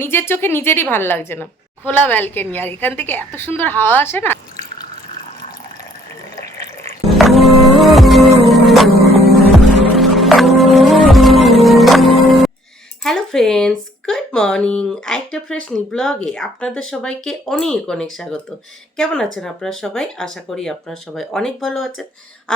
নিজের চোখে নিজেরই ভাল লাগছে না। খোলা ব্যালকনি, আর এখান থেকে এত সুন্দর হাওয়া আসে না। Hello friends, good morning. একটা ফ্রেশ নি ব্লগে আপনাদের সবাইকে অনেক অনেক স্বাগত। কেমন আছেন আপনারা সবাই? আশা করি আপনারা সবাই অনেক ভালো আছেন।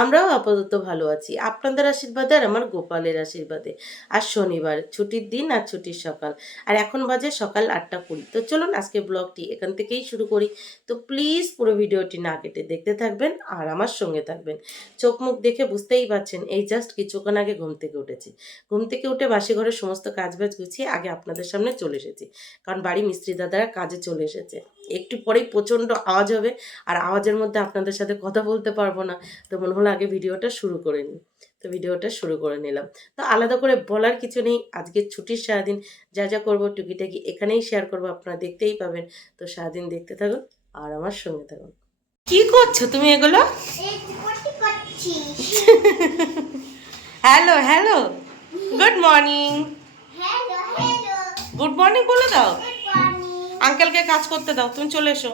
আমরাও আপাতত ভালো আছি আপনাদের আশীর্বাদে আর আমার গোপালের আশীর্বাদে। আর শনিবার ছুটির দিন আর ছুটির সকাল, আর এখন বাজে সকাল 8:20। তো চলুন আজকে ব্লগটি এখান থেকেই শুরু করি। তো প্লিজ পুরো ভিডিওটি না কেটে দেখতে থাকবেন আর আমার সঙ্গে থাকবেন। চোখ মুখ দেখে বুঝতেই পারছেন এই জাস্ট কিছুক্ষণ আগে ঘুম থেকে উঠেছি। ঘুম থেকে উঠে বাসি ঘরের সমস্ত কাজবাজ গুছিয়ে আগে আপনাদের সামনে চলে এসেছি, কারণ বাড়ি মিস্ত্রি দাদারা কাজে চলে এসেছে। একটু পরেই প্রচণ্ড আওয়াজ হবে, আর আওয়াজের মধ্যে আপনাদের সাথে কথা বলতে পারবো না। তো মনে হলো আগে ভিডিওটা শুরু করে নিই। তো ভিডিওটা শুরু করে নিলাম। তো আলাদা করে বলার কিছু নেই, আজকে ছুটির সারাদিন যা যা করবো টুকিটাকি এখানেই শেয়ার করবো, আপনারা দেখতেই পাবেন। তো সারাদিন দেখতে থাকুন আর আমার সঙ্গে থাকুন। কি করছো তুমি এগুলো? Hello hello, good morning. Good morning বলে দাও, আঙ্কেলকে কাজ করতে দাও, তুমি চলে এসো।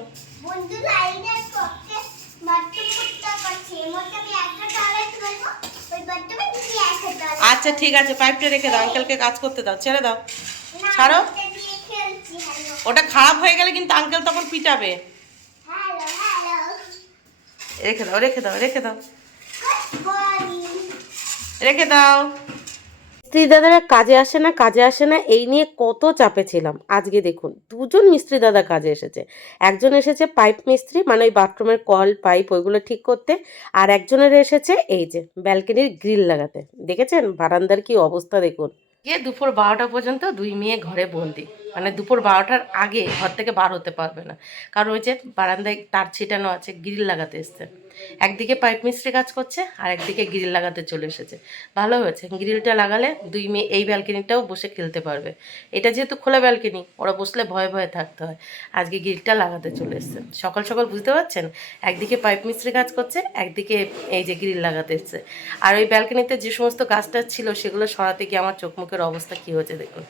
আচ্ছা ঠিক আছে, পাইপটা রেখে দাও, আঙ্কেলকে কাজ করতে দাও, ছেড়ে দাও, ছাড়ো। ওটা খারাপ হয়ে গেলে কিন্তু আঙ্কেল তখন পিটাবে। রেখে দাও রেখে দাও রেখে দাও রেখে দাও। মিস্ত্রি দাদারা কাজে আসে না কাজে আসে না এই নিয়ে কত চাপে ছিলাম। আজকে দেখুন দুজন মিস্ত্রি দাদা কাজে এসেছে। একজন এসেছে পাইপ মিস্ত্রি, মানে ওই বাথরুমের কল পাইপ ওইগুলো ঠিক করতে, আর একজনের এসেছে এই যে ব্যালকনির গ্রিল লাগাতে। দেখেছেন বারান্দার কি অবস্থা দেখুন। গিয়ে দুপুর 12টা পর্যন্ত দুই মেয়ে ঘরে বন্দি, মানে দুপুর 12টার আগে ঘর থেকে বার হতে পারবে না, কারণ ওই যে বারান্দায় তার ছিটানো আছে, গ্রিল লাগাতে এসছে। একদিকে পাইপ মিস্ত্রি কাজ করছে আর একদিকে গ্রিল লাগাতে চলে এসেছে। ভালো হয়েছে, গ্রিলটা লাগালে দুই মেয়ে এই ব্যালকনিটাও বসে খেলতে পারবে। এটা যেহেতু খোলা ব্যালকনি, ওরা বসলে ভয়ে ভয়ে থাকতে হয়। আজকে গ্রিলটা লাগাতে চলে এসছে সকাল সকাল, বুঝতে পারছেন? একদিকে পাইপ মিস্ত্রি কাজ করছে, একদিকে এই যে গ্রিল লাগাতে এসছে। আর ওই ব্যালকনিতে যে সমস্ত গাছটা ছিল সেগুলো সরাতে গিয়ে আমার চোখ মুখের অবস্থা কী হয়েছে দেখুন।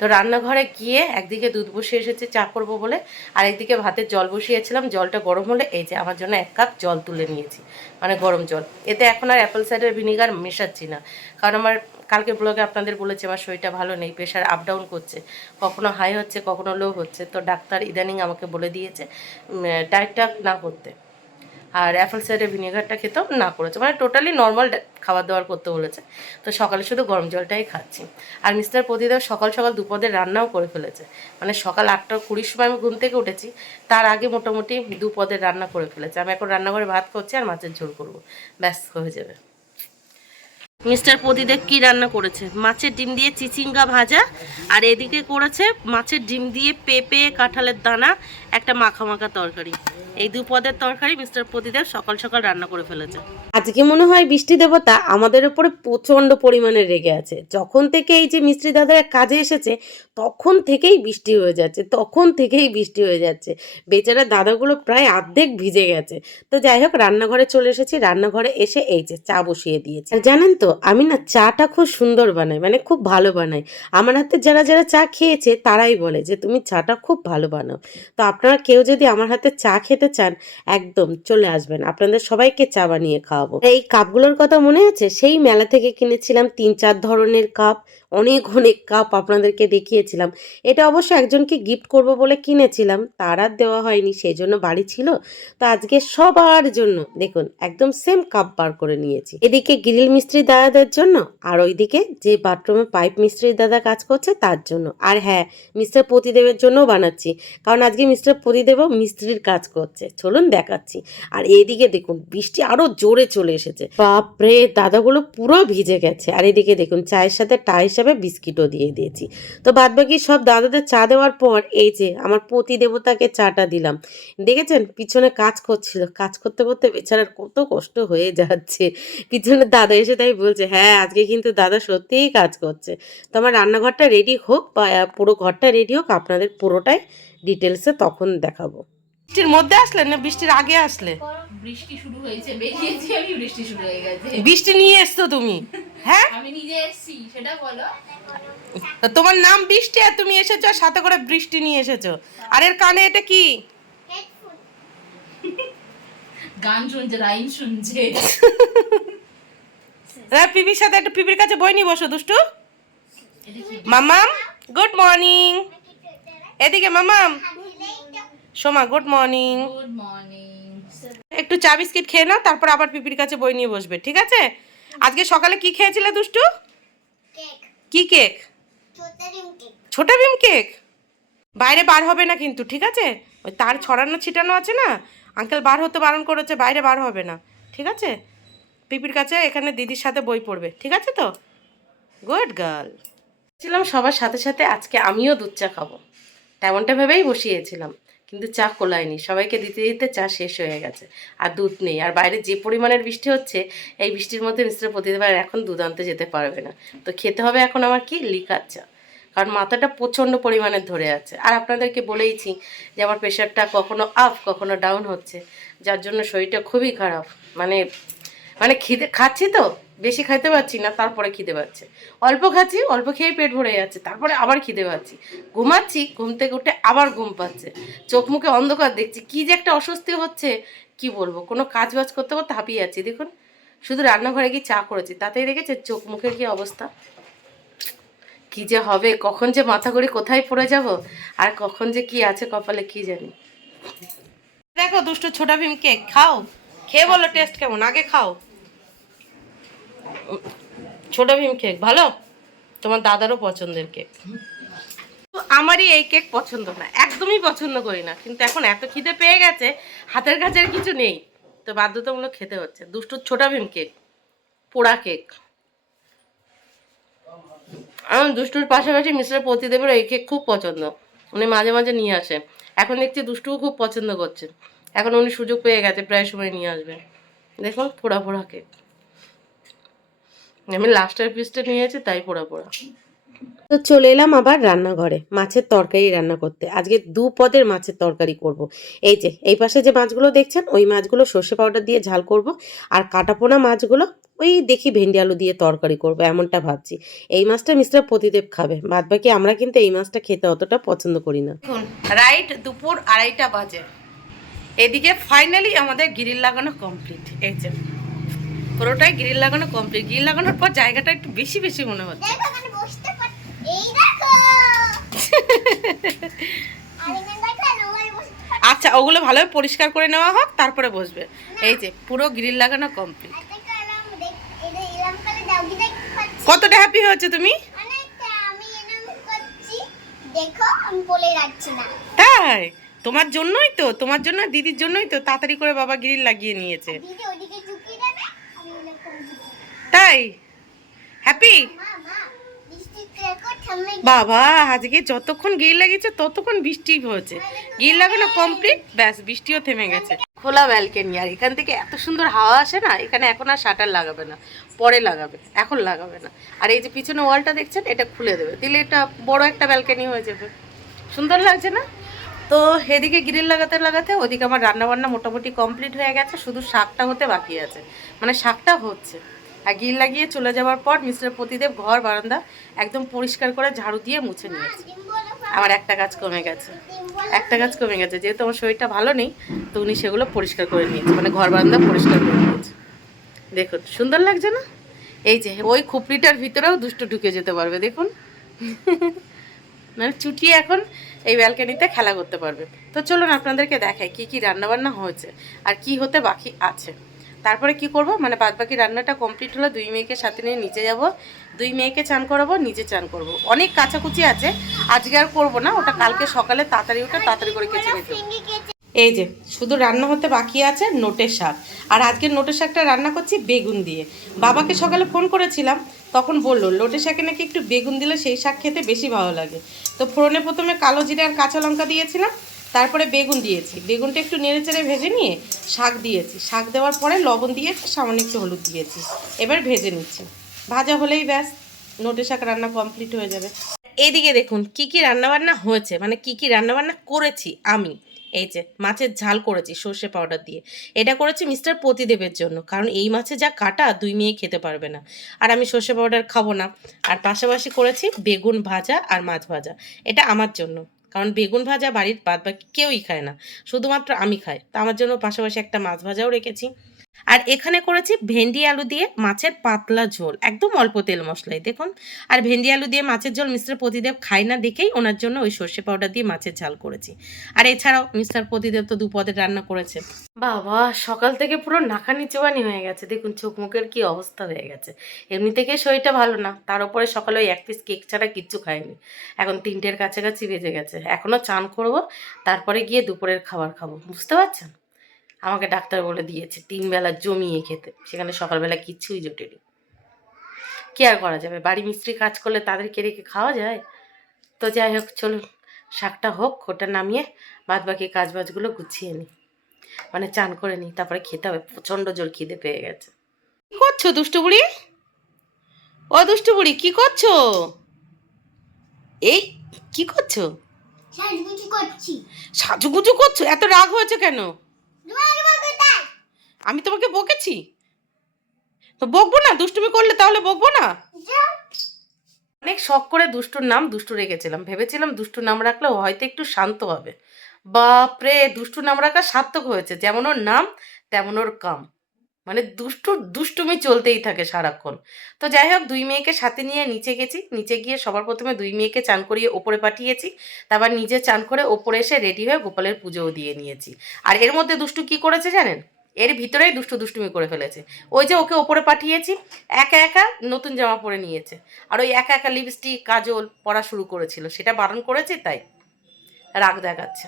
তো রান্নাঘরে গিয়ে একদিকে দুধ বসিয়ে এসেছি চা করবো বলে, আর একদিকে ভাতের জল বসিয়েছিলাম। জলটা গরম হলে এই যে আমার জন্য 1 কাপ জল তুলে নিয়েছি, মানে গরম জল। এতে এখন আর অ্যাপেল সাইডার ভিনিগার মেশাচ্ছি না, কারণ আমার কালকে ব্লগে আপনাদের বলেছি আমার শরীরটা ভালো নেই, প্রেশার আপ ডাউন করছে, কখনো হাই হচ্ছে কখনো লো হচ্ছে। তো ডাক্তার ইদানিং আমাকে বলে দিয়েছে ডায়েটটা না করতে, আর অ্যাপেল সাইডার ভিনেগারটা খেতেও না করেছে, মানে টোটালি নর্মাল খাবার দাবার করতে বলেছে। তো সকালে শুধু গরম জলটাই খাচ্ছি। আর মিস্টার প্রদীপ সকাল সকাল দুপদের রান্নাও করে ফেলেছে, মানে সকাল 8:20 সময় আমি ঘুম থেকে উঠেছি, তার আগে মোটামুটি দুপদের রান্না করে ফেলেছে। আমি এখন রান্নাঘরে ভাত করছি আর মাছের ঝোল করবো, ব্যাস হয়ে যাবে। মিস্টার প্রদীপ কি রান্না করেছে? মাছের ডিম দিয়ে চিচিঙ্গা ভাজা, আর এদিকে করেছে মাছের ডিম দিয়ে পেঁপে কাঁঠালের দানা একটা মাখা মাখা তরকারি। এই 2 পদের তরকারি মিস্টার প্রদীপ সকাল সকাল রান্না করে ফেলেছে। আজকে মনে হয় বৃষ্টি দেবতা আমাদের উপরে প্রচণ্ড পরিমাণে রেগে আছে। যখন থেকে এই যে মিস্ত্রি দাদারা কাজে এসেছে তখন থেকেই বৃষ্টি হয়ে যাচ্ছে, তখন থেকেই বৃষ্টি হয়ে যাচ্ছে। বেচারা দাদাগুলো প্রায় অর্ধেক ভিজে গেছে। তো যাই হোক, রান্নাঘরে চলে এসেছি। রান্নাঘরে এসে এই যে চা বসিয়ে দিয়েছি। আর জানেন তো আমি না চাটা খুব সুন্দর বানাই, মানে খুব ভালো বানাই। আমার হাতে যারা যারা চা খেয়েছে তারাই বলে যে তুমি চাটা খুব ভালো বানাও। তো আপনারা কেউ যদি আমার হাতে চা খেতে চান একদম চলে আসবেন, আপনাদের সবাইকে চা বানিয়ে খাওয়াবো। এই কাপগুলোর কথা মনে আছে? সেই মেলা থেকে কিনেছিলাম 3-4 ধরনের কাপ, অনেক অনেক কাপ আপনাদেরকে দেখিয়েছিলাম। এটা অবশ্য একজনকে গিফট করব বলে কিনেছিলাম, তার আর দেওয়া হয়নি, সেই জন্য বাড়ি ছিল। তো আজকে সবার জন্য দেখুন একদম সেম কাপ বার করে নিয়েছি। এদিকে গ্রিল মিস্ত্রি দাদাদের জন্য, আর ওইদিকে যে বাথরুমে পাইপ মিস্ত্রির দাদা কাজ করছে তার জন্য। আর হ্যাঁ, মিস্টার প্রতিদেবের জন্যও বানাচ্ছি, কারণ আজকে মিস্টার প্রতিদেবও মিস্ত্রির কাজ করছে। চলুন দেখাচ্ছি। আর এইদিকে দেখুন বৃষ্টি আরো জোরে চলে এসেছে, বাপরে দাদাগুলো পুরো ভিজে গেছে। আর এদিকে দেখুন চায়ের সাথে টা হিসাবে বিস্কিটও দিয়ে দিয়েছি। তো বাদবাকি সব দাদাদের চা দেওয়ার পর এই যে আমার পতি দেবতাকে চাটা দিলাম। দেখেছেন পিছনে কাজ করছিল, কাজ করতে করতে বেচারার কত কষ্ট হয়ে যাচ্ছে। পিছনে দাদা এসে তাই বলছে হ্যাঁ আজকে কিন্তু দাদা সত্যিই কাজ করছে। তো আমার রান্নাঘরটা রেডি হোক বা পুরো ঘরটা রেডি হোক, আপনাদের পুরোটাই ডিটেলসে তখন দেখাবো। বৃষ্টির মধ্যে আসলেন না বৃষ্টির আগে আসলে? বৃষ্টি শুরু হয়েছে, বেরিয়েছি আমি, বৃষ্টি শুরু হয়ে গেছে। বৃষ্টি নিয়ে এসছো তুমি? হ্যাঁ, আমি নিজে এসেছি, সেটা বলো। তো তোমার নাম বৃষ্টি আর তুমি এসেছো আর সাথে করে বৃষ্টি নিয়ে এসেছো। আর এর কানে এটা কি? গান শুনছে, রাইম শুনছে। পিপির সাথে একটু পিপির কাছে বই নিয়ে বসো দুষ্টু। মামাম গুড মর্নিং, এদিকে মামাম। Soma good morning. Good morning. একটু চা বিস্কিট খেয়ে নাও, তারপর আবার পিপির কাছে বই নিয়ে বসবে, ঠিক আছে? আজকে সকালে কি খেয়েছিলে দুষ্টু? কি কেক? ছোট ভীম কেক। বাইরে বার হবে না কিন্তু, ঠিক আছে? ওই তার ছড়ানো ছিটানো আছে না, আঙ্কেল বার হতে বারণ করেছে, বাইরে বার হবে না, ঠিক আছে? পিপির কাছে এখানে দিদির সাথে বই পড়বে, ঠিক আছে তো? Good girl. ছিলাম সবার সাথে সাথে আজকে আমিও দুধ চা খাবো, তেমনটা ভেবেই বসিয়েছিলাম, কিন্তু চা খোলায়নি, সবাইকে দিতে দিতে চা শেষ হয়ে গেছে, আর দুধ নেই। আর বাইরে যে পরিমাণের বৃষ্টি হচ্ছে, এই বৃষ্টির মধ্যে মিস্টার প্রতিদিন এখন দুধ আনতে যেতে পারবে না, তো খেতে হবে এখন আমার কি, লিকার চা। কারণ মাথাটা প্রচণ্ড পরিমাণে ধরে আছে, আর আপনাদেরকে বলেইছি যে আমার প্রেশারটা কখনো আপ কখনো ডাউন হচ্ছে, যার জন্য শরীরটা খুবই খারাপ। মানে মানে খিদে খাচ্ছি তো, বেশি খাইতে পারছি না, তারপরে খিদে পাচ্ছে। অল্প খাচ্ছি, অল্প খেয়ে পেট ভরে যাচ্ছে, তারপরে আবার খিদে পাচ্ছি। ঘুমাচ্ছি, ঘুম থেকে উঠে আবার ঘুম পাচ্ছে, চোখ মুখে অন্ধকার দেখছি, কি যে একটা অস্বস্তি হচ্ছে কি বলবো। কোনো কাজ বাজ করতে করতে হাঁপিয়ে যাচ্ছি। দেখুন, শুধু রান্নাঘরে গিয়ে চা করেছি, তাতেই দেখেছে চোখ মুখের কি অবস্থা। কি যে হবে, কখন যে মাথা ঘুরে কোথায় পড়ে যাব, আর কখন যে কি আছে কপালে কি জানি। দেখো দুষ্ট ছোট ভীম কেক খাও, খেয়ে বলো টেস্ট কেমন, আগে খাও। ছোট ভীম কেক ভালো, তোমার দাদারও পছন্দের কেক। আমারই এই কেক পছন্দ না, একদমই পছন্দ করি না, কিন্তু এখন এত খিদে পেয়ে গেছে, হাতের কাছে আর কিছু নেই, তো বাধ্যতামূলক খেতে হচ্ছে। দুষ্টুর ছোট ভীম কেক, পোড়া কেক। আমার দুষ্টুর পাশাপাশি মিস্টার প্রতিদেবের এই কেক খুব পছন্দ, উনি মাঝে মাঝে নিয়ে আসে। এখন দেখছি দুষ্টুও খুব পছন্দ করছে, এখন উনি সুযোগ পেয়ে গেছে, প্রায় সময় নিয়ে আসবে। দেখুন পোড়া পোড়া কেক, আমি লাস্টের পিসটা নিয়েছি তাই পোড়া পোড়া। তো চলে এলাম আবার রান্নাঘরে মাছের তরকারি রান্না করতে। আজকে দু পদের মাছের তরকারি করব। এই যে এই পাশে যে মাছগুলো দেখছেন, ওই মাছগুলো সর্ষে পাউডার দিয়ে ঝাল করব, আর কাটাপোনা মাছগুলো ওই দেখি ভেন্ডি আলু দিয়ে তরকারি করব, এমনটা ভাবছি। এই মাছটা মিস্টার প্রতিদেব খাবে, বাদ বাকি আমরা কিন্তু এই মাছটা খেতে অতটা পছন্দ করি না। এখন রাইট দুপুর 2:30 বাজে, এদিকে ফাইনালি আমাদের গ্রিল লাগানো কমপ্লিট। এই যে পুরোটাই গ্রিল লাগানো কমপ্লিট, গ্রিল লাগানোর পর জায়গাটা একটু বেশি বেশি মনে হচ্ছে। আচ্ছা, ওগুলো ভালোভাবে পরিষ্কার করে নেওয়া হোক, তারপরে বসবে। এই যে পুরো গ্রিল লাগানো কমপ্লিট। কতটা হ্যাপি হয়েছে তুমি? তাই তোমার জন্যই তো, তোমার জন্য দিদির জন্যই তো তাড়াতাড়ি করে বাবা গ্রিল লাগিয়ে নিয়েছে। তাই হ্যাপি বাবা, আজকে যতক্ষণ গ্রিল লাগিয়েছে ততক্ষণ বৃষ্টি হয়েছে, গ্রিল লাগানো কমপ্লিট, ব্যাস বৃষ্টিও থেমে গেছে। খোলা ব্যালকনি, আর এখান থেকে এত সুন্দর হাওয়া আসে না, এখানে এখন আর শাটার লাগাবে না, পরে লাগাবে, এখন লাগাবে না। আর এই যে পিছনে ওয়ালটা দেখছেন, এটা খুলে দেবে, দিলে এটা বড় একটা ব্যালকনি হয়ে যাবে, সুন্দর লাগছে না? তো এদিকে গ্রিল লাগাতে লাগাতে ওদিকে আমার রান্নাবান্না মোটামুটি কমপ্লিট হয়ে গেছে, শুধু শাকটা হতে বাকি আছে, মানে শাকটা হচ্ছে। আর গ্রিল লাগিয়ে চলে যাওয়ার পর মিস্টার প্রতিদেব ঘর বারান্দা একদম পরিষ্কার করে ঝাড়ু দিয়ে মুছে নিয়েছে। আমার একটা কাজ কমে গেছে, একটা কাজ কমে গেছে, যেহেতু আমার শরীরটা ভালো নেই, তো উনি সেগুলো পরিষ্কার করে নিয়েছে, মানে ঘর বারান্দা পরিষ্কার করে নিয়েছে। দেখুন সুন্দর লাগছে না? এই যে ওই খুপড়িটার ভিতরেও দুষ্টু ঢুকে যেতে পারবে, দেখুন মানে চুটি এখন এই ব্যালকনিতে খেলা করতে পারবে। তো চলুন আপনাদেরকে দেখাই কি কি রান্নাবান্না হয়েছে আর কি হতে বাকি আছে, তারপরে কি করব। মানে বাদ বাকি রান্নাটা কমপ্লিট হলো, 2 মেয়েকে সাথে নিয়ে নিচে যাব, 2 মেয়েকে চান করাবো, নিজে চান করব। অনেক কাচাকুচি আছে, আজকে আর করবো না, ওটা কালকে সকালে তাড়াতাড়ি উঠে তাড়াতাড়ি করে কেচে নিতে। এই যে শুধু রান্না হতে বাকি আছে নোটের শাক, আর আজকে নোটের শাকটা রান্না করছি বেগুন দিয়ে। বাবাকে সকালে ফোন করেছিলাম, তখন বললো লোটের শাকে নাকি একটু বেগুন দিলে সেই শাক খেতে বেশি ভালো লাগে। তো ফোড়নে প্রথমে কালো জিরে আর কাঁচা লঙ্কা দিয়েছিলাম, তারপরে বেগুন দিয়েছি, বেগুনটা একটু নেড়েচেড়ে ভেজে নিয়ে শাক দিয়েছি, শাক দেওয়ার পরে লবণ দিয়ে সামান্য একটু হলুদ দিয়েছি, এবার ভেজে নিচ্ছি, ভাজা হলেই ব্যাস নোটের শাক রান্না কমপ্লিট হয়ে যাবে। এইদিকে দেখুন কি কি রান্নাবান্না হয়েছে, মানে কি কি রান্নাবান্না করেছি আমি, এই যে মাছের ঝাল করেছি সর্ষে পাউডার দিয়ে। এটা করেছি মিস্টার প্রতিদেবের জন্য, কারণ এই মাছে যা কাটা দুই মেয়ে খেতে পারবে না, আর আমি সর্ষে পাউডার খাবো না। আর পাশাপাশি করেছি বেগুন ভাজা আর মাছ ভাজা, এটা আমার জন্য, কারণ বেগুন ভাজা বাড়ির বাদবাকি কেউই খায় না, শুধুমাত্র আমি খাই। তো আমার জন্য পাশাপাশি একটা মাছ ভাজাও রেখেছি। আর এখানে করেছি ভেন্ডি আলু দিয়ে মাছের পাতলা ঝোল, একদম অল্প তেল মশলায় দেখুন। আর ভেন্ডি আলু দিয়ে মাছের ঝোল মিস্টার প্রতিদেব খায় না দেখেই ওনার জন্য ওই সর্ষে পাউডার দিয়ে মাছের ঝাল করেছি। আর এছাড়াও মিস্টার প্রতিদেব তো দুপদের রান্না করেছে। বাবা, সকাল থেকে পুরো নাকানি চোবানি হয়ে গেছে, দেখুন চোখ মুখের কি অবস্থা হয়ে গেছে। এমনি থেকে শরীরটা ভালো না, তার উপরে সকালে ওই 1 পিস কেক ছাড়া কিচ্ছু খাইনি। এখন 3টের কাছাকাছি বেজে গেছে, এখনও চান করবো, তারপরে গিয়ে দুপুরের খাবার খাবো, বুঝতে পারছেন। আমাকে ডাক্তার বলে দিয়েছে 3 বেলা জমিয়ে খেতে, সেখানে সকালবেলা কিচ্ছুই জোটেনি। কি আর করা যাবে, বাড়ি মিস্ত্রি কাজ করলে তাদেরকে রেখে খাওয়া যায়? তো যাই হোক, চলুন শাকটা হোক, ওটা নামিয়ে বাদ বাকি কাজবাজগুলো গুছিয়ে নিই, মানে চান করে নিই, তারপরে খেতে হবে, প্রচণ্ড জোর খিদে পেয়ে গেছে। কি করছো দুষ্টু বুড়ি? ও দুষ্টু বুড়ি, কি করছো? এই কি করছো? সাজুগুজু করছি। সাজুগুজু করছো? এত রাগ হয়েছে কেন? তোমাকে বলতে দাও। আমি তোমাকে বকেছি? তো বকবো না, দুষ্টুমি করলে তাহলে বকবো না? যাও। অনেক শখ করে দুষ্টুর নাম দুষ্টু রেখেছিলাম, ভেবেছিলাম দুষ্টুর নাম রাখলে ও হয়তো একটু শান্ত হবে। বাপরে, দুষ্টুর নাম রাখা সার্থক হয়েছে, যেমন ওর নাম তেমন ওর কাম, মানে দুষ্টুমি চলতেই থাকে সারাক্ষণ। তো যাই হোক, 2 মেয়েকে সাথে নিয়ে নিচে গেছি, নিচে গিয়ে সবার প্রথমে 2 মেয়েকে চান করিয়ে ওপরে পাঠিয়েছি, তারপর নিজে চান করে ওপরে এসে রেডি হয়ে গোপালের পুজোও দিয়ে নিয়েছি। আর এর মধ্যে দুষ্টু কি করেছে জানেন? এর ভিতরেই দুষ্টুমি করে ফেলেছে। ওই যে ওকে ওপরে পাঠিয়েছি, একা একা নতুন জামা পরে নিয়েছে, আর ওই একা একা লিপস্টিক কাজল পরা শুরু করেছিল, সেটা বারণ করেছি তাই রাগ দেখাচ্ছে।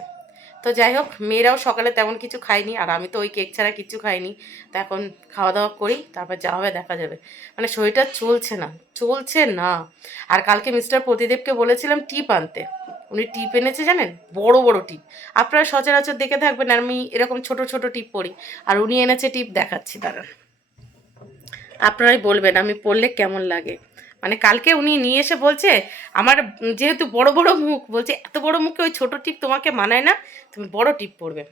তো যাই হোক, মেয়েরাও সকালে তেমন কিছু খায়নি, আর আমি তো ওই কেক ছাড়া কিছু খাইনি। তো এখন খাওয়া দাওয়া করি, তারপর যা হবে দেখা যাবে। মানে শরীরটা চলছে না। আর কালকে মিস্টার প্রতিদেবকে বলেছিলাম টিপ আনতে, উনি টিপ এনেছে জানেন, বড় বড় টিপ। আপনারা সচরাচর দেখে থাকবেন আমি এরকম ছোট ছোট টিপ পরি, আর উনি এনেছে টিপ, দেখাচ্ছি দাঁড়ান, আপনারাই বলবেন আমি পরলে কেমন লাগে। মানে কালকে উনি নিয়ে এসে বলছে, আমার যেহেতু বড় বড় মুখ, বলছে এত বড় মুখে ওই ছোট টিপ তোমাকে মানায় না, তুমি বড় টিপ পরবে।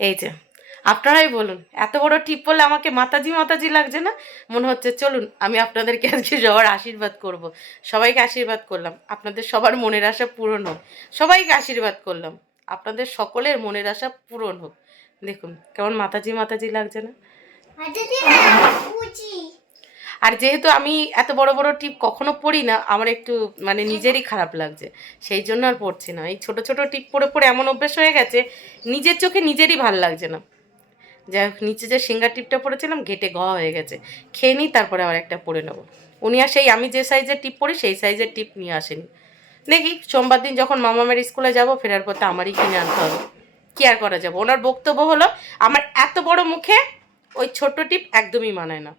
এই যে আপনারাই বলুন, এত বড় টিপ পরলে আমাকে মাতাজি লাগছে না? মনে হচ্ছে চলুন আমি আপনাদেরকে আজকে সবার আশীর্বাদ করব। সবাইকে আশীর্বাদ করলাম, আপনাদের সবার মনের আশা পূরণ হোক। সবাইকে আশীর্বাদ করলাম, আপনাদের সকলের মনের আশা পূরণ হোক। দেখুন কেমন মাতাজি লাগছে না? হাতে দিয়ে না, কুচি। আর যেহেতু আমি এত বড় বড় টিপ কখনো পরি না, আমার একটু মানে নিজেরই খারাপ লাগছে, সেই জন্য আর পরছি না। এই ছোট ছোট টিপ পরে পরে এমন অভ্যেস হয়ে গেছে, নিজের চোখে নিজেরই ভাল লাগছে না। যাই হোক, নিচে যে সিঙ্গার টিপটা পরেছিলাম ঘেটে ঘা হয়ে গেছে, খেয়ে নিই, তারপরে আবার একটা পরে নেবো। উনি আর সেই আমি যে সাইজের টিপ পরি সেই সাইজের টিপ নিয়ে আসেনি। দেখি সোমবার দিন যখন মামামের স্কুলে যাব, ফেরার পথে আমারই কিনে আনতে হবে। কি আর করা যাবে, ওনার বক্তব্য হলো আমার এত বড় মুখে ওই ছোট্ট টিপ একদমই মানায় না।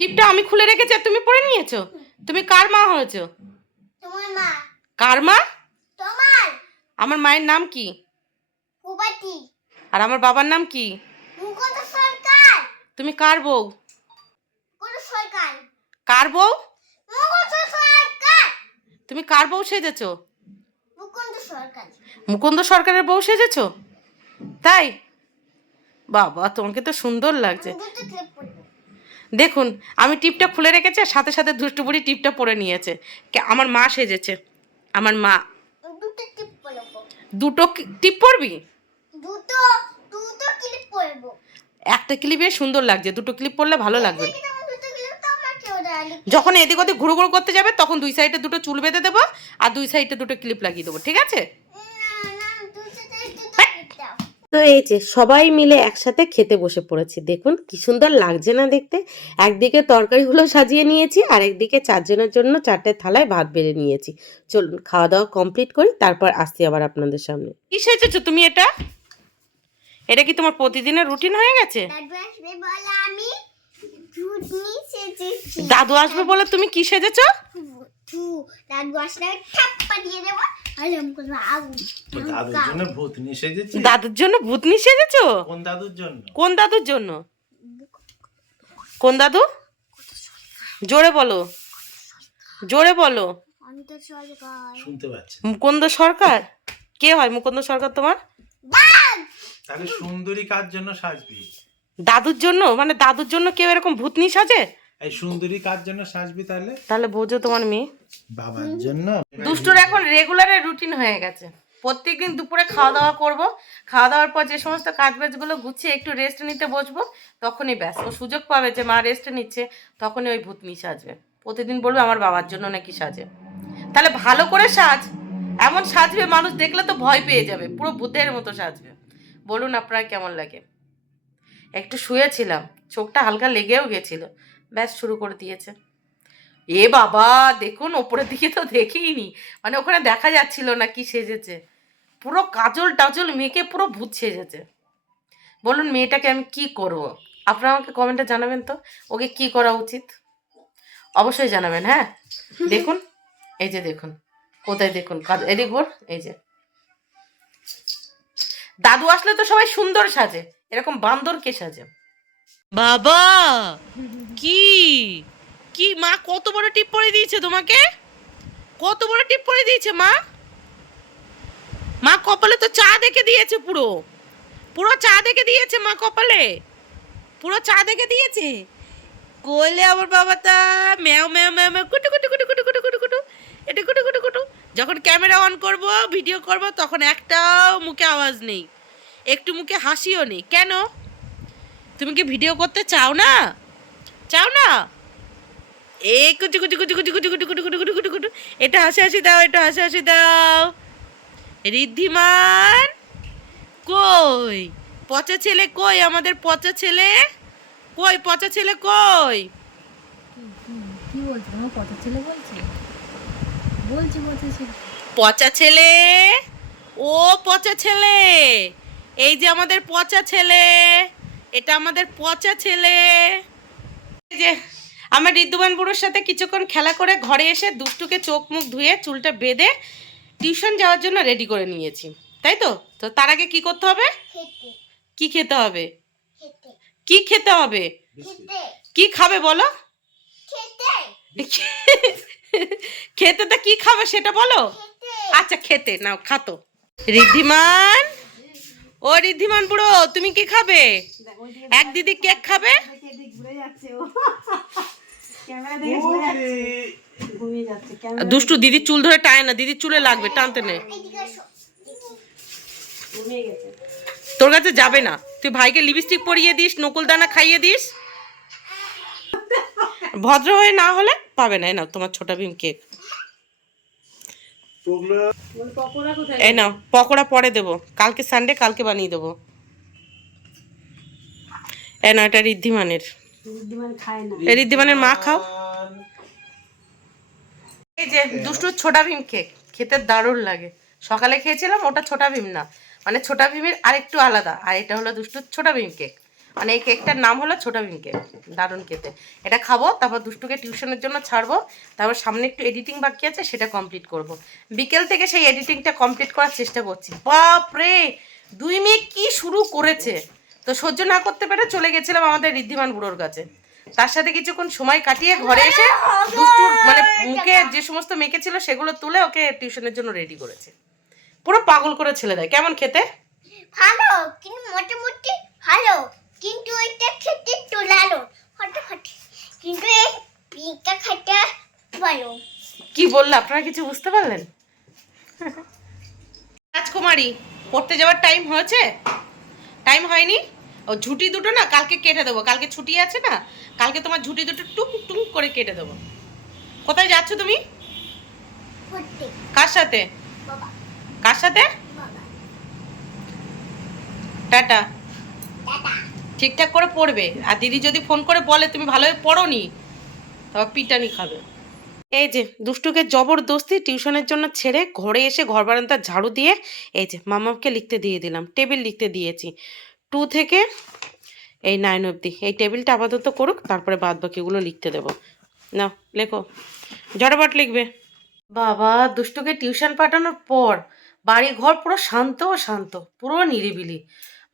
টিপটা আমি খুলে রেখেছি আর তুমি পরে নিয়েছো? তুমি কার মা হয়েছো? তোমার মা। কার মা? তোমার। আমার মায়ের নাম কি? কুবাটি। আর আমার বাবার নাম কি? মুকুন্দ সরকার। তুমি কার বউ? কোন সরকার? কার বউ? মুকুন্দ সরকার। তুমি কার বউ সেজেছো? মুকুন্দ সরকার। মুকুন্দ সরকারের বউ সেজেছো? তাই? বাবা, তোমাকে তো সুন্দর লাগছে। দুটো ক্লিপ পরবো। দেখুন আমি টিপটা খুলে রেখেছি, আর সাথে সাথে দুষ্টু বুড়ি টিপটা পরে নিয়েছে। আমার মা সেজেছে, আমার মা। দুটো ক্লিপ পরবো। দুটো টিপ পরবি? দুটো দুটো ক্লিপ পরবো। একটা ক্লিপে সুন্দর লাগছে, দুটো ক্লিপ পরলে ভালো লাগবে। দেখি তোমার দুটো ক্লিপ তো আমার কেউ দেয়নি। যখন এদিক ওদিক ঘুরু ঘুরু করতে যাবে তখন 2 সাইডে দুটো চুল বেঁধে দেবো, আর 2 সাইডে দুটো ক্লিপ লাগিয়ে দেবো, ঠিক আছে? না, দুটো ক্লিপ দাও। তো এই যে সবাই মিলে একসাথে খেতে বসে পড়েছি, দেখুন কি সুন্দর লাগছে না দেখতে। একদিকে তরকারিগুলো সাজিয়ে নিয়েছি, আর একদিকে 4 জনের জন্য 4টে থালায় ভাত বেড়ে নিয়েছি। চলুন খাওয়া দাওয়া কমপ্লিট করি, তারপর আসছি আবার আপনাদের সামনে। কি সেজেছো তুমি এটা? এটা কি তোমার প্রতিদিনের রুটিন হয়ে গেছে? দাদু আসবে বলে আমি দুধনি সেজেছি। দাদু আসবে বলে তুমি কি সেজেছো? দাদু আসলে ঠাপ্পা দিয়ে দেবো, আলম করে আগুন। তো দাদুর জন্য ভূতনি সেজেছি। দাদুর জন্য ভূতনি সেজেছো? কোন দাদুর জন্য? কোন দাদুর জন্য? কোন দাদু? জোরে বলো, জোরে বলো। অন্ত সরকার। শুনতে পাচ্ছি। মুকুন্দ সরকার? কে হয় মুকুন্দ সরকার তোমার? তাহলে সুন্দরী কার জন্য সাজবি? দাদুর জন্য? মানে দাদুর জন্য কেউ এরকম ভূতনি সাজে? এই সুন্দরী কার জন্য সাজবি তাহলে? তাহলে বোঝো তোমার মেয়ে। বাবার জন্য। দুষ্টুর এখন রেগুলারের রুটিন হয়ে গেছে, প্রত্যেকদিন দুপুরে খাওয়া দাওয়া করব, খাওয়া দাওয়ার পর যে সমস্ত কাজবাজগুলো গুছিয়ে একটু রেস্ট নিতে বসবো, তখনই ব্যাস ও সুযোগ পাবে যে মা রেস্ট নিচ্ছে, তখনই ওই ভূতনি সাজবে। প্রতিদিন বলবে আমার বাবার জন্য নাকি সাজে। তাহলে ভালো করে সাজ, এমন সাজবে মানুষ দেখলে তো ভয় পেয়ে যাবে, পুরো ভূতের মতো সাজবে। বলুন আপনার কেমন লাগে? একটু শুয়েছিলাম, চোখটা হালকা লেগেও গেছিল, ব্যাস শুরু করে দিয়েছে। এ বাবা দেখুন, ওপরের দিকে তো দেখিনি, মানে ওখানে দেখা যাচ্ছিল না কি সেজেছে, পুরো কাজল টাজল মেখে পুরো ভূত সেজেছে। বলুন মেয়েটাকে আমি কি করব? আপনারা আমাকে কমেন্টে জানাবেন তো ওকে কি করা উচিত, অবশ্যই জানাবেন। হ্যাঁ দেখুন, এই যে দেখুন কোথায়, দেখুন এদিক ওর, এই যে দাদু আসলে তো সবাই সুন্দর সাজে, এরকম বান্দর কে সাজে? বাবা কি কি মা কত বড় টিপ পরে দিয়েছে তোমাকে, কত বড় টিপ পরে দিয়েছে মা। মা কপালে তো চা দেখে দিয়েছে, পুরো পুরো চা দেখে দিয়েছে মা, কপালে পুরো চা দেখে দিয়েছে। কোলে আমার বাবাটা ম্যাও ম্যাও ম্যাও ম্যাও কুটু কুটু কুটু কুটু কুটু কুটু কুটু, এটা কুটু কুটু কুটু। যখন ক্যামেরা অন করব, ভিডিও করব, তখন একটাও মুখে আওয়াজ নেই, একটু মুখে হাসিও নেই। কেন? তুমি কি ভিডিও করতে চাও না? চাও না? এই কুচু কুচু কুচু কুচু কুচু কুচু কুটু কুটু কুটু কুটু কুটু, এটা হাসি হাসি দাও, এটা হাসি হাসি দাও। ঋদ্ধিমান কই? পচা ছেলে কই? আমাদের পচা ছেলে কই? পচা ছেলে কই? কি বলছো? আমার কথা ছেলে বলছে, বলছি পচা ছেলে। পচা ছেলে, ও পচা ছেলে, এই যে আমাদের পচা ছেলে, এটা আমাদের পচা ছেলে। এই যে আমার ঋদ্ধবান বুড়োর সাথে কিছুক্ষণ খেলা করে ঘরে এসে দুষ্টুকে চোখ মুখ ধুয়ে চুলটা বেঁধে টিউশন যাওয়ার জন্য রেডি করে নিয়েছি, তাই তো? তো তার আগে কি করতে হবে? খেতে কি খেতে হবে? খেতে কি খেতে হবে? খেতে কি খাবে বলো? খেতে খেতে তো কি খাবে সেটা বলো। খেতে আচ্ছা খেতে নাও, খাতো। ঋদ্ধিমান, ও ঋদ্ধিমান বুড়ো তুমি কি খাবে? এক দিদি কেক খাবে। দুষ্টু দিদির চুল ধরে টায় না, দিদির চুলে লাগবে, টানতে নেই। এদিকে আসো তোর কাছে যাবে না, তুই ভাইকে লিপস্টিক পরিয়ে দিস, নকুল দানা খাইয়ে দিস, ভদ্র হয়ে না হলে পাবে না। এই নাও তোমার ছোটা ভীম কেক, এই নাও। পকোড়া পরে দেবো, কালকে সানডে, কালকে বানিয়ে দেবো। এই নাও, এটা ঋদ্ধিমানের, ঋদ্ধিমানের মা খাও। এই যে দুষ্টুর ছোটা ভীম কেক, খেতে দারুণ লাগে। সকালে খেয়েছিলাম, ওটা ছোটা ভীম না, মানে ছোটা ভীমের আরেকটু আলাদা, আর এটা হলো দুষ্টুর ছোটা ভীম কেক, মানে এই কেকটার নাম হলো ছোটা ভীম কেক। দারুণ খেতে। এটা খাবো, তারপর দুষ্টুকে টিউশনের জন্য ছাড়বো, তারপর সামনে একটু এডিটিং বাকি আছে, সেটা কমপ্লিট করব। বিকেল থেকে সেই এডিটিংটা কমপ্লিট করার চেষ্টা করছি। বাপরে, দুই মেয়ে কি শুরু করেছে! তো সহ্য না করতে পেরে চলে গেছিলাম আমাদের ঋদ্ধিমান বুড়োর কাছে, তার সাথে কিছুক্ষণ সময় কাটিয়ে ঘরে এসে দুষ্টুর মানে মুখে যে সমস্ত মেখেছিল সেগুলো তুলে ওকে টিউশনের জন্য রেডি করেছে। পুরো পাগল করে ছেলে দেয়। কেমন খেতে? ভালো, কিন্তু মোটামুটি ভালো, কিন্তু এটা খেতে তোলালো ফটাফট, কিন্তু এই পিঙ্কা খেতে ভালো। কি বললে? আপনারা কিছু বুঝতে পারলেন? রাজকুমারী পড়তে যাওয়ার টাইম হয়েছে? টাইম হয়নি? ও ঝুঁটি দুটো না কালকে কেটে দেবো, কালকে ছুটি আছে না, কালকে তোমার ঝুঁটি দুটো টুক টুক করে কেটে দেবো। কোথায় যাচ্ছ তুমি? পড়তে কার সাথে? বাবা কার সাথে? বাবা টাটা। দাদা ঠিকঠাক করে পড়বে, আর দিদি যদি ফোন করে বলে তুমি ভালোভাবে পড়োনি, তারপর পিটানি খাবে। এই যে দুষ্টুকে জবরদস্তি টিউশনের জন্য ছেড়ে ঘরে এসে ঘর বারান্দা ঝাড়ু দিয়ে এই যে মামাকে লিখতে দিয়ে দিলাম, টেবিল লিখতে দিয়েছি 2 থেকে এই 9 অবধি। এই টেবিলটা আপাতত করুক, তারপরে বাদ বাকিগুলো লিখতে দেবো। নাও লেখো, ঝটাপট লিখবে। বাবা, দুষ্টুকে টিউশন পাঠানোর পর বাড়ি ঘর পুরো শান্ত ও শান্ত, পুরো নিরিবিলি।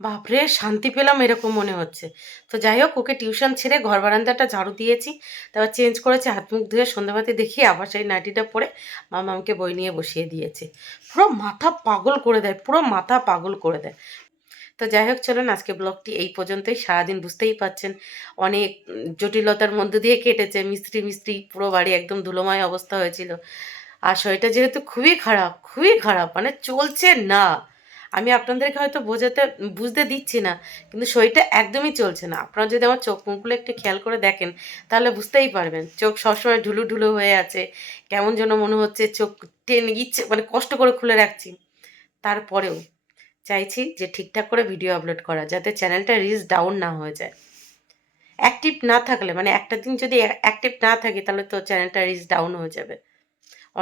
বাপরে শান্তি পেলাম এরকম মনে হচ্ছে। তো যাই হোক, ওকে টিউশন ছেড়ে ঘর বারান্দাটা ঝাড়ু দিয়েছি, তারপর চেঞ্জ করেছি, হাত মুখ ধুয়ে সন্ধ্যাবাতি দেখিয়ে আবার সেই নাইটিটা পরে মামাকে বই নিয়ে বসিয়ে দিয়েছে। পুরো মাথা পাগল করে দেয়, পুরো মাথা পাগল করে দেয়। তো যাই হোক, চলুন আজকে ব্লগটি এই পর্যন্তই। সারাদিন বুঝতেই পারছেন অনেক জটিলতার মধ্যে দিয়ে কেটেছে। মিস্ত্রি মিস্ত্রি পুরো বাড়ি একদম ধুলোময় অবস্থা হয়েছিল। আর শরীরটা যেহেতু খুবই খারাপ, খুবই খারাপ, মানে চলছে না। আমি আপনাদেরকে হয়তো বুঝতে দিচ্ছি না, কিন্তু শরীরটা একদমই চলছে না। আপনারা যদি আমার চোখ মুখগুলো একটু খেয়াল করে দেখেন তাহলে বুঝতেই পারবেন। চোখ সবসময় ঢুলু ঢুলু হয়ে আছে, কেমন যেন মনে হচ্ছে চোখ টেনে ইচ্ছে মানে কষ্ট করে খুলে রাখছি। তারপরেও চাইছি যে ঠিকঠাক করে ভিডিও আপলোড করা, যাতে চ্যানেলটা রিচ ডাউন না হয়ে যায়। অ্যাক্টিভ না থাকলে মানে একটা দিন যদি অ্যাক্টিভ না থাকে তাহলে তো চ্যানেলটা রিচ ডাউন হয়ে যাবে।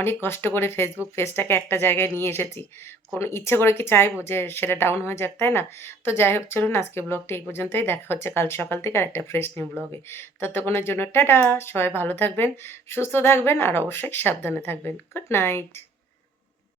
অনেক কষ্ট করে ফেসবুক পেজটাকে একটা জায়গায় নিয়ে এসেছি, কোনো ইচ্ছে করে কি চাইবো যে সেটা ডাউন হয়ে যাক, তাই না? তো যাই হোক, চলুন আজকে ব্লগটা এই পর্যন্তই। দেখা হচ্ছে কাল সকাল থেকে আর একটা ফ্রেশ নিউ ব্লগে। ততক্ষণের জন্য টাটা। সবাই ভালো থাকবেন, সুস্থ থাকবেন আর অবশ্যই সাবধানে থাকবেন। Good night.